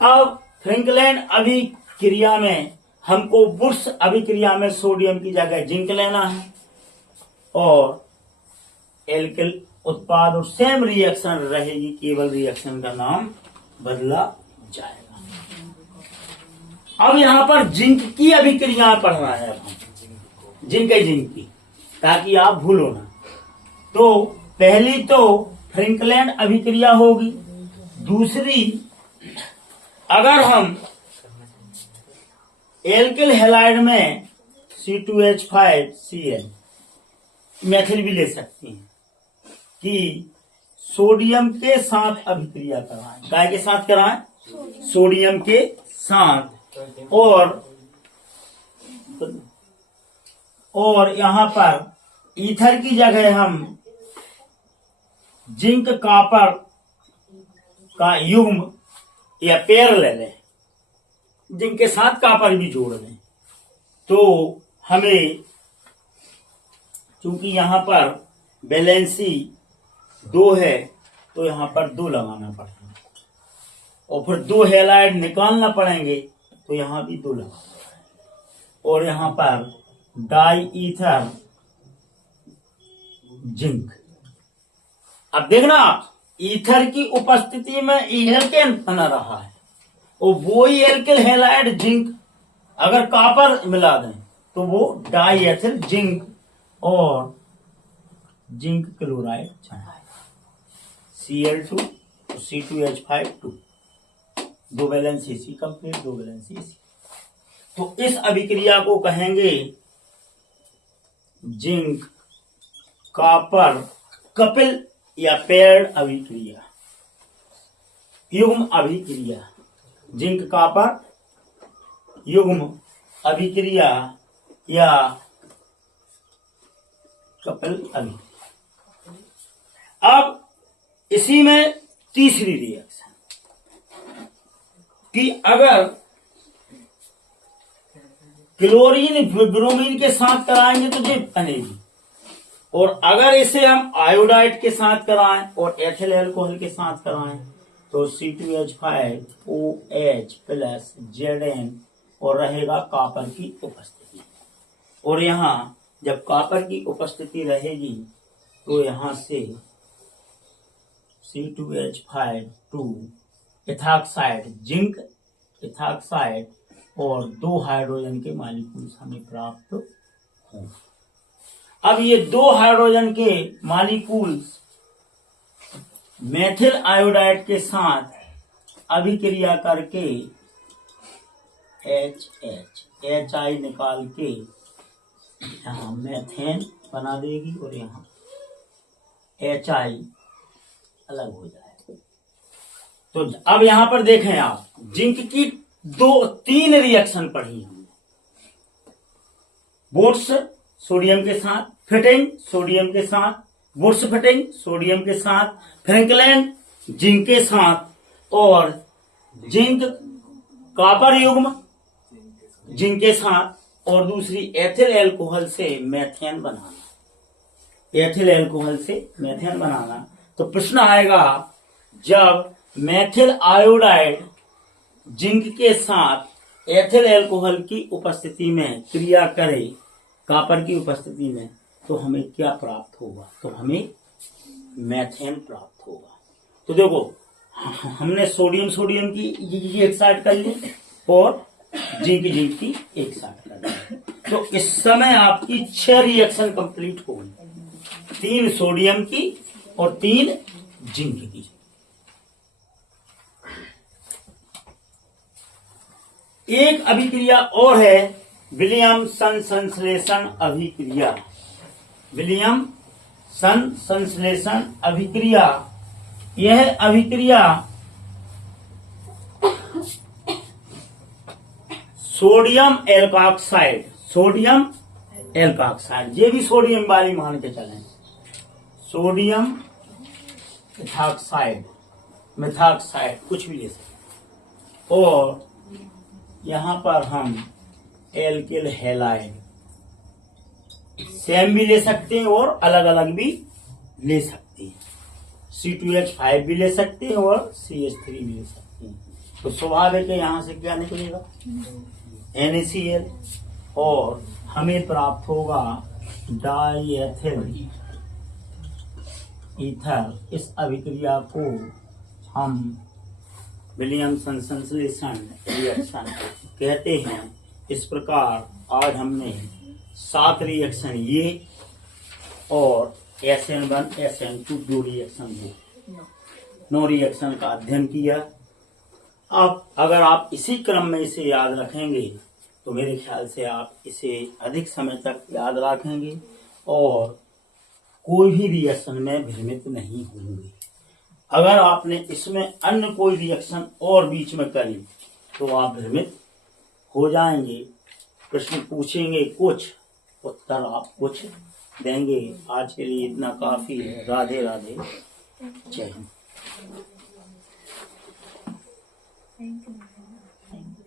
अब फ्रैंकलैंड अभिक्रिया में हमको वुड्स अभिक्रिया में सोडियम की जगह जिंक लेना है और एल्किल उत्पाद और सेम रिएक्शन रहेगी, केवल रिएक्शन का नाम बदला जाएगा। अब यहां पर जिंक की अभिक्रिया पढ़ना है, अब हम जिंक की, ताकि आप भूलो ना। तो पहली तो फ्रैंकलैंड अभिक्रिया होगी, दूसरी अगर हम एल्किल हैलाइड में C2H5Cl मेथिल भी ले सकती हैं कि सोडियम के साथ अभिक्रिया कराएं। काय के साथ कराएं? सोडियम के साथ। और यहां पर ईथर की जगह हम जिंक कॉपर का युग्म या पेयर ले लें, जिनके साथ कॉपर भी जोड़ दें। तो हमें चूंकि यहां पर वैलेंसी 2 है तो यहां पर 2 लगाना पड़ेगा और फिर 2 हैलाइड निकालना पड़ेंगे तो यहां भी 2 लगाना पड़ेगा। और यहां पर डाई ईथर जिंक। अब देखना, ईथर की उपस्थिति में एल्केन बना रहा है और वो ही एल्किल हैलाइड जिंक अगर कॉपर मिला दें तो वो डाई एथिल जिंक और zinc chloride Cl2 C2H5 2 valence C complete, 2 valence C। तो इस अभिक्रिया को कहेंगे जिंक कॉपर कपिल या पेयर्ड अभिक्रिया, युग्म अभिक्रिया, जिंक कॉपर युग्म अभिक्रिया या कपिल अभिक्रिया। अब इसी में तीसरी रिएक्शन कि अगर क्लोरीन ब्रोमीन के साथ कराएंगे तो ये बनेगी, और अगर इसे हम आयोडाइड के साथ कराएं और एथिल अल्कोहल के साथ कराएं तो C2H5OH प्लस Zn और रहेगा कॉपर की उपस्थिति। और यहां जब कॉपर की उपस्थिति रहेगी तो यहां से C2H5 इथाक्साइड जिंक इथाक्साइड और 2 हाइड्रोजन के मॉलिक्यूल्स हमें प्राप्त होंगे। अब ये 2 हाइड्रोजन के मॉलिक्यूल्स मेथिल आयोडाइड के साथ अभिक्रिया करके HI निकाल के यहां मेथेन बना देगी और यहां HI अलग हो जाएगा। तो अब यहां पर देखें आप, जिंक की 3 रिएक्शन पढ़ी हमने। वुड्स सोडियम के साथ, फिटिंग सोडियम के साथ, वुड्स फिटिंग सोडियम के साथ, फ्रैंकलैंड जिंक के साथ और जिंक कॉपर युग्म जिंक के साथ, और दूसरी एथिल अल्कोहल से मेथेन बनाना, एथिल अल्कोहल से मेथेन बनाना। तो प्रश्न आएगा, जब मेथिल आयोडाइड जिंक के साथ एथिल अल्कोहल की उपस्थिति में क्रिया करे कॉपर की उपस्थिति में, तो हमें क्या प्राप्त होगा? तो हमें मेथेन प्राप्त होगा। तो देखो, हमने सोडियम की एक साइड कर ली और जिंक की एक साइड कर ली। तो इस समय आपकी 6 रिएक्शन कंप्लीट हो गई, 3 सोडियम की और 3 जिंक की। एक अभिक्रिया और है विलियमसन संश्लेषण अभिक्रिया। विलियमसन संश्लेषण अभिक्रिया, यह अभिक्रिया सोडियम एल्कोक्साइड, ये भी सोडियम वाली मान के चलें, सोडियम इथाक्साइड मिथाक्साइड कुछ भी ले सकते, और यहां पर हम एल्किल हैलाइड सेम भी ले सकते हैं और अलग अलग भी ले सकते हैं। C2H5 भी ले सकते हैं और CH3 भी ले सकते हैं। तो स्वाभाविक है यहाँ से क्या निकलेगा, NaCl, और हमें प्राप्त होगा डाईएथिल ईथर। इस अभिक्रिया को हम विलियमसन संश्लेषण रिएक्शन कहते हैं। इस प्रकार आज हमने 7 रिएक्शन ये और SN1 SN2 2 रिएक्शन 9 रिएक्शन का अध्ययन किया। अब अगर आप इसी क्रम में इसे याद रखेंगे तो मेरे ख्याल से आप इसे अधिक समय तक याद रखेंगे और कोई भी रिएक्शन में भ्रमित नहीं होंगे। अगर आपने इसमें अन्य कोई रिएक्शन और बीच में करी तो आप भ्रमित हो जाएंगे। प्रश्न पूछेंगे कुछ, उत्तर आप कुछ देंगे। आज के लिए इतना काफी है। राधे राधे, जय हिंद। Thank you.